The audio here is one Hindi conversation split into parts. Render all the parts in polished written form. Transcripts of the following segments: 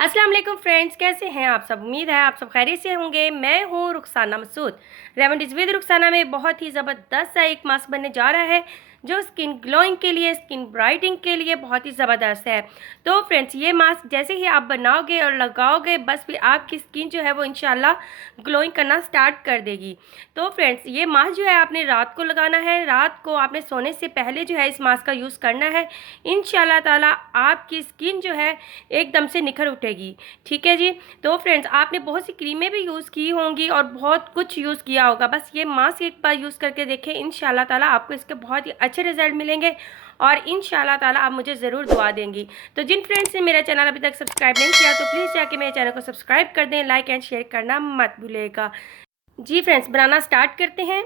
अस्सलाम वालेकुम फ्रेंड्स, कैसे हैं आप सब। उम्मीद है आप सब खैरियत से होंगे। मैं हूं रुखसाना मसूद। रेमेडीज विद रुखसाना में बहुत ही ज़बरदस्त सा एक मास्क बनने जा रहा है जो स्किन ग्लोइंग के लिए, स्किन ब्राइटनिंग के लिए बहुत ही ज़बरदस्त है। तो फ्रेंड्स, ये मास्क जैसे ही आप बनाओगे और लगाओगे, बस फिर आपकी स्किन जो है वो इंशाल्लाह ग्लोइंग करना स्टार्ट कर देगी। तो फ्रेंड्स, ये मास्क जो है आपने रात को लगाना है। रात को आपने सोने से पहले जो है इस मास्क का यूज़ करना है। इंशाल्लाह ताला आपकी स्किन जो है एकदम से निखर उठेगी। ठीक है जी। तो फ्रेंड्स, आपने बहुत सी क्रीमें भी यूज़ की होंगी और बहुत कुछ यूज़ किया होगा, बस ये मास्क एक बार यूज़ करके देखें। इंशाल्लाह ताला आपको इसके बहुत ही अच्छे रिजल्ट मिलेंगे और इंशाल्लाह ताला आप मुझे ज़रूर दुआ देंगी। तो जिन फ्रेंड्स ने मेरा चैनल अभी तक सब्सक्राइब नहीं किया तो प्लीज़ जाके मेरे चैनल को सब्सक्राइब कर दें, लाइक एंड शेयर करना मत भूलिएगा। जी फ्रेंड्स, बनाना स्टार्ट करते हैं।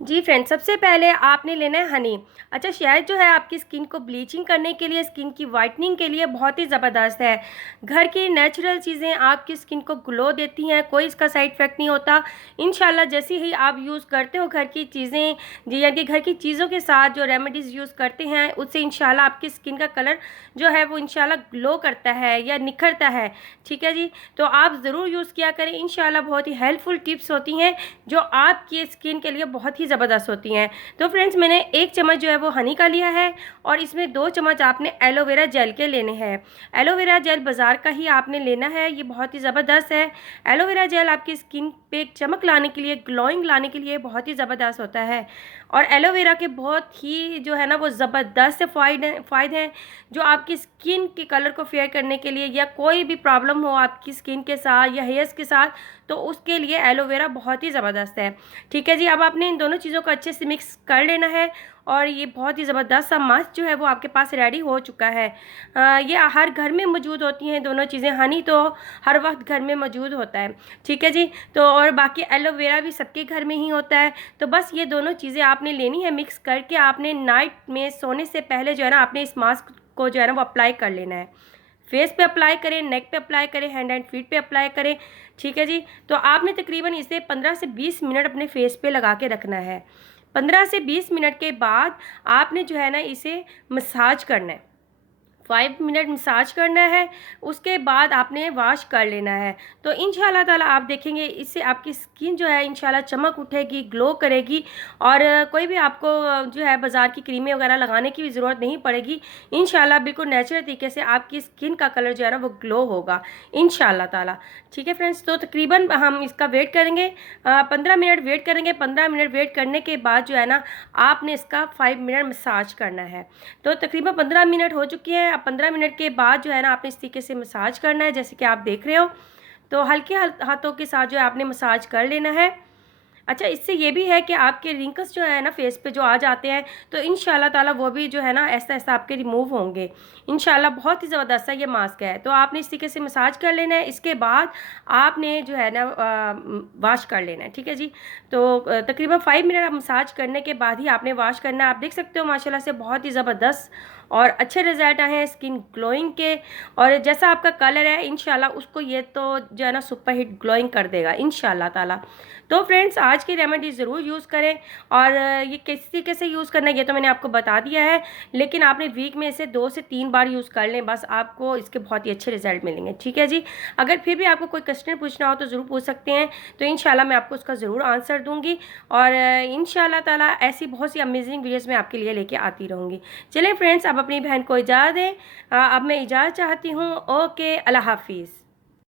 जी फ्रेंड्स, सबसे पहले आपने लेना है हनी। अच्छा, शहद जो है आपकी स्किन को ब्लीचिंग करने के लिए, स्किन की वाइटनिंग के लिए बहुत ही ज़बरदस्त है। घर की नेचुरल चीज़ें आपकी स्किन को ग्लो देती हैं, कोई इसका साइड इफ़ेक्ट नहीं होता। इंशाल्लाह जैसे ही आप यूज़ करते हो घर की चीज़ें, यानी घर की चीज़ों के साथ जो रेमेडीज़ यूज़ करते हैं, उससे इंशाल्लाह आपकी स्किन का कलर जो है वो इंशाल्लाह ग्लो करता है या निखरता है। ठीक है जी। तो आप ज़रूर यूज़ किया करें। इंशाल्लाह बहुत ही हेल्पफुल टिप्स होती हैं जो आपकी स्किन के लिए बहुत ही ज़बरदस्त होती हैं। तो फ्रेंड्स, मैंने 1 चम्मच जो है वो हनी का लिया है और इसमें 2 चम्मच आपने एलोवेरा जेल के लेने हैं। एलोवेरा जेल बाज़ार का ही आपने लेना है, ये बहुत ही ज़बरदस्त है। एलोवेरा जेल आपकी स्किन पे एक चमक लाने के लिए, ग्लोइंग लाने के लिए बहुत ही ज़बरदस्त होता है। और एलोवेरा के बहुत ही जो है ना वो ज़बरदस्त फ़ायदे हैं जो आपकी स्किन के कलर को फेयर करने के लिए, या कोई भी प्रॉब्लम हो आपकी स्किन के साथ या हेयर्स के साथ, तो उसके लिए एलोवेरा बहुत ही ज़बरदस्त है। ठीक है जी। अब आपने इन दोनों चीज़ों को अच्छे से मिक्स कर लेना है और ये बहुत ही ज़बरदस्त सा मास्क जो है वो आपके पास रेडी हो चुका है। ये हर घर में मौजूद होती हैं दोनों चीज़ें। हनी तो हर वक्त घर में मौजूद होता है। ठीक है जी। तो और बाकी एलोवेरा भी सबके घर में ही होता है। तो बस ये दोनों चीज़ें आपने लेनी है, मिक्स करके आपने नाइट में सोने से पहले जो है ना आपने इस मास्क को जो है ना वो अप्लाई कर लेना है। फेस पे अप्लाई करें, नेक पे अप्लाई करें, हैंड एंड फीट पे अप्लाई करें। ठीक है जी। तो आपने तकरीबन इसे 15 से 20 मिनट अपने फेस पे लगा के रखना है। 15 से 20 मिनट के बाद आपने जो है ना इसे मसाज करना है। 5 मिनट मसाज करना है, उसके बाद आपने वॉश कर लेना है। तो इंशाल्लाह ताला आप देखेंगे इससे आपकी स्किन जो है इंशाल्लाह चमक उठेगी, ग्लो करेगी और कोई भी आपको जो है बाज़ार की क्रीमें वगैरह लगाने की भी ज़रूरत नहीं पड़ेगी। इंशाल्लाह बिल्कुल नेचुरल तरीके से आपकी स्किन का कलर जो है ना वो ग्लो होगा इंशाल्लाह ताला। ठीक है फ्रेंड्स, तो तकरीबन हम इसका वेट करेंगे, 15 मिनट वेट करेंगे। 15 मिनट वेट करने के बाद जो है ना आपने इसका 5 मिनट मसाज करना है। तो तकरीबन 15 मिनट हो चुके हैं। अब 15 मिनट के बाद जो है ना आपने इस तरीके से मसाज करना है जैसे कि आप देख रहे हो। तो हल्के हाथों के साथ जो है आपने मसाज कर लेना है। अच्छा, इससे ये भी है कि आपके रिंकल्स जो है ना फेस पे जो आ जाते हैं, तो इंशाल्लाह ताला वो भी जो है ना ऐसा ऐसा आपके रिमूव होंगे। इंशाल्लाह बहुत ही ज़बरदस्त सा ये मास्क है। तो आपने इस तरीके से मसाज कर लेना है। इसके बाद आपने जो है ना वॉश कर लेना है। ठीक है जी। तो तकरीबन 5 मिनट आप मसाज करने के बाद ही आपने वॉश करना है। आप देख सकते हो माशाल्लाह से बहुत ही ज़बरदस्त और अच्छे रिजल्ट आए हैं स्किन ग्लोइंग के। और जैसा आपका कलर है इंशाल्लाह उसको ये तो जो है ना सुपर हिट ग्लोइंग कर देगा इंशाल्लाह ताला। तो फ्रेंड्स, आज की रेमेडी ज़रूर यूज़ करें और ये किस तरीके से यूज़ करना है ये तो मैंने आपको बता दिया है, लेकिन आपने वीक में इसे 2 से 3 बार यूज़ कर लें, बस आपको इसके बहुत ही अच्छे रिजल्ट मिलेंगे। ठीक है जी। अगर फिर भी आपको कोई क्वेश्चन पूछना हो तो ज़रूर पूछ सकते हैं, तो इंशाल्लाह मैं आपको उसका ज़रूर आंसर दूँगी और इंशाल्लाह ताला ऐसी बहुत सी अमेजिंग वीडियोज़ मैं आपके लिए लेके आती रहूँगी। चलिए फ्रेंड्स, अब अपनी बहन को इजाज़त दें। अब मैं इजाज़त चाहती हूँ। ओके, अल्लाह हाफिज़।